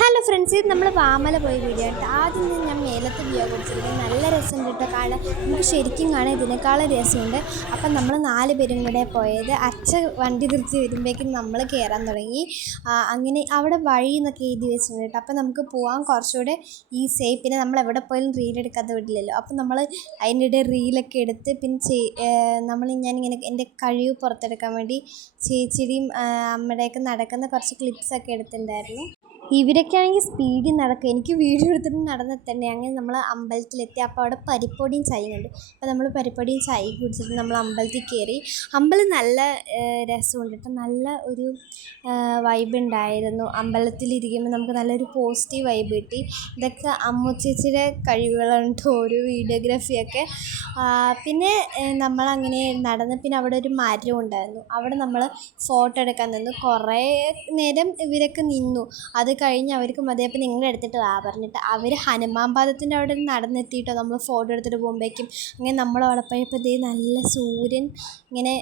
Hello friends, ഇത് നമ്മൾ വാമല പോയ വീഡിയോ കേട്ടോ. ആദ്യം ഞാൻ മേലത്തെ വ്യൂ കൊടുത്തിരിക്കുന്നത് നല്ല രസമുണ്ട് കേട്ടോ. കാണാൻ നമുക്ക് ശരിക്കും കാണാൻ ഇതിനേക്കാളും രസമുണ്ട്. അപ്പം നമ്മൾ 4 പേരും കൂടെ പോയത്. വണ്ടി തിരിച്ച് വരുമ്പോഴേക്കും നമ്മൾ കയറാൻ തുടങ്ങി. അങ്ങനെ അവിടെ വഴി എന്നൊക്കെ എഴുതി വെച്ചിട്ടുണ്ട് കേട്ടോ. അപ്പം നമുക്ക് പോകാൻ കുറച്ചുകൂടെ ഈസിയായി. പിന്നെ നമ്മൾ എവിടെ പോയാലും റീലെടുക്കാതെ വിടില്ലല്ലോ. അപ്പം നമ്മൾ അതിൻ്റെ റീലൊക്കെ എടുത്ത് പിന്നെ ഞാനിങ്ങനെ എൻ്റെ കഴിവ് പുറത്തെടുക്കാൻ വേണ്ടി ചേച്ചിയുടെയും അമ്മയുടെയൊക്കെ നടക്കുന്ന കുറച്ച് ക്ലിപ്സൊക്കെ എടുത്തിട്ടുണ്ടായിരുന്നു. ഇവരൊക്കെ ആണെങ്കിൽ സ്പീഡിൽ നടക്കുക. എനിക്ക് വീഡിയോ എടുത്തിട്ട് നടന്നെത്തന്നെ. അങ്ങനെ നമ്മൾ അമ്പലത്തിലെത്തി. അപ്പോൾ അവിടെ പരിപ്പൊടിയും ചായയും കണ്ടു. അപ്പോൾ നമ്മൾ പരിപ്പൊടിയും ചായയും കുടിച്ചിട്ട് നമ്മൾ അമ്പലത്തിൽ കയറി. അമ്പലം നല്ല രസമുണ്ട് കേട്ടോ. നല്ല ഒരു വൈബ് ഉണ്ടായിരുന്നു. അമ്പലത്തിലിരിക്കുമ്പോൾ നമുക്ക് നല്ലൊരു പോസിറ്റീവ് വൈബ് കിട്ടി. ഇതൊക്കെ അമ്മുച്ചേച്ചിയുടെ കഴിവുകളുണ്ട്, ഒരു വീഡിയോഗ്രാഫിയൊക്കെ. പിന്നെ നമ്മളങ്ങനെ നടന്ന് പിന്നെ അവിടെ ഒരു മരം ഉണ്ടായിരുന്നു. അവിടെ നമ്മൾ ഫോട്ടോ എടുക്കാൻ നിന്നു. കുറേ നേരം ഇവരൊക്കെ നിന്നു. അത് കഴിഞ്ഞ് അവർക്ക് മതിയപ്പോൾ നിങ്ങൾ എടുത്തിട്ട് വാ പറഞ്ഞിട്ട് അവർ ഹനുമാൻ പാദത്തിൻ്റെ അവിടെ നടന്നെത്തിയിട്ടോ. നമ്മൾ ഫോട്ടോ എടുത്തിട്ട് പോകുമ്പോഴേക്കും അങ്ങനെ നമ്മൾ അവിടെ പോയപ്പോൾ നല്ല സൂര്യൻ ഇങ്ങനെ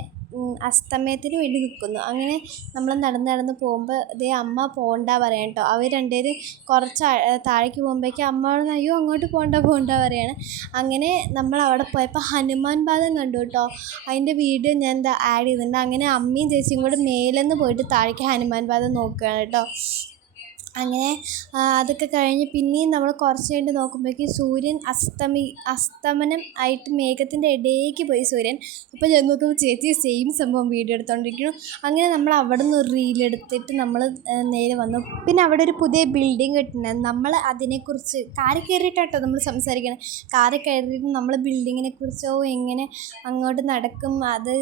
അസ്തമയത്തിന് വേണ്ടി നിൽക്കുന്നു. അങ്ങനെ നമ്മൾ നടന്ന് പോകുമ്പോൾ അമ്മ പോകണ്ട പറയാം കേട്ടോ. അവർ രണ്ടുപേരും കുറച്ച് താഴേക്ക് പോകുമ്പോഴേക്കും അമ്മ അയ്യോ അങ്ങോട്ട് പോകണ്ട പറയാണ്. അങ്ങനെ നമ്മൾ അവിടെ പോയപ്പോൾ ഹനുമാൻ പാദം കണ്ടു കേട്ടോ. അതിൻ്റെ വീഡിയോ ഞാൻ ആഡ് ചെയ്തിട്ടുണ്ട്. അങ്ങനെ അമ്മയും ചേച്ചിയും കൂടെ മേലെന്ന് പോയിട്ട് താഴേക്ക് ഹനുമാൻ പാദം നോക്കുകയാണ് കേട്ടോ. അങ്ങനെ അതൊക്കെ കഴിഞ്ഞ് പിന്നെയും നമ്മൾ കുറച്ച് കഴിഞ്ഞ് നോക്കുമ്പോഴേക്കും സൂര്യൻ അസ്തമനം ആയിട്ട് മേഘത്തിൻ്റെ ഇടയ്ക്ക് പോയി സൂര്യൻ. അപ്പോൾ ഞാൻ നോക്കുമ്പോൾ ചേച്ചി സെയിം സംഭവം വീഡിയോ എടുത്തുകൊണ്ടിരിക്കുന്നു. അങ്ങനെ നമ്മൾ അവിടെ നിന്ന് ഒരു റീലെടുത്തിട്ട് നമ്മൾ നേരെ വന്നു. പിന്നെ അവിടെ ഒരു പുതിയ ബിൽഡിങ് കെട്ടുന്നുണ്ട്. നമ്മൾ അതിനെക്കുറിച്ച് കാറിൽ കയറിയിട്ടാട്ടോ നമ്മൾ സംസാരിക്കണം. കാറിൽ കയറിയിട്ട് നമ്മൾ ബിൽഡിങ്ങിനെക്കുറിച്ചോ എങ്ങനെ അങ്ങോട്ട് നടക്കും, അത്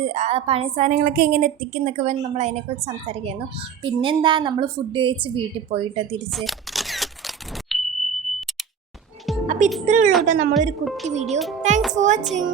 പണി സാധനങ്ങളൊക്കെ എങ്ങനെ എത്തിക്കും എന്നൊക്കെ പറഞ്ഞ് നമ്മൾ അതിനെക്കുറിച്ച് സംസാരിക്കായിരുന്നു. പിന്നെന്താ നമ്മൾ ഫുഡ് കഴിച്ച് വീട്ടിൽ പോയിട്ട് തിരിച്ച്. അപ്പോൾ ഇത്രയേ ഉള്ളൂ കേട്ടോ നമ്മളൊരു കുട്ടി വീഡിയോ. Thanks for watching.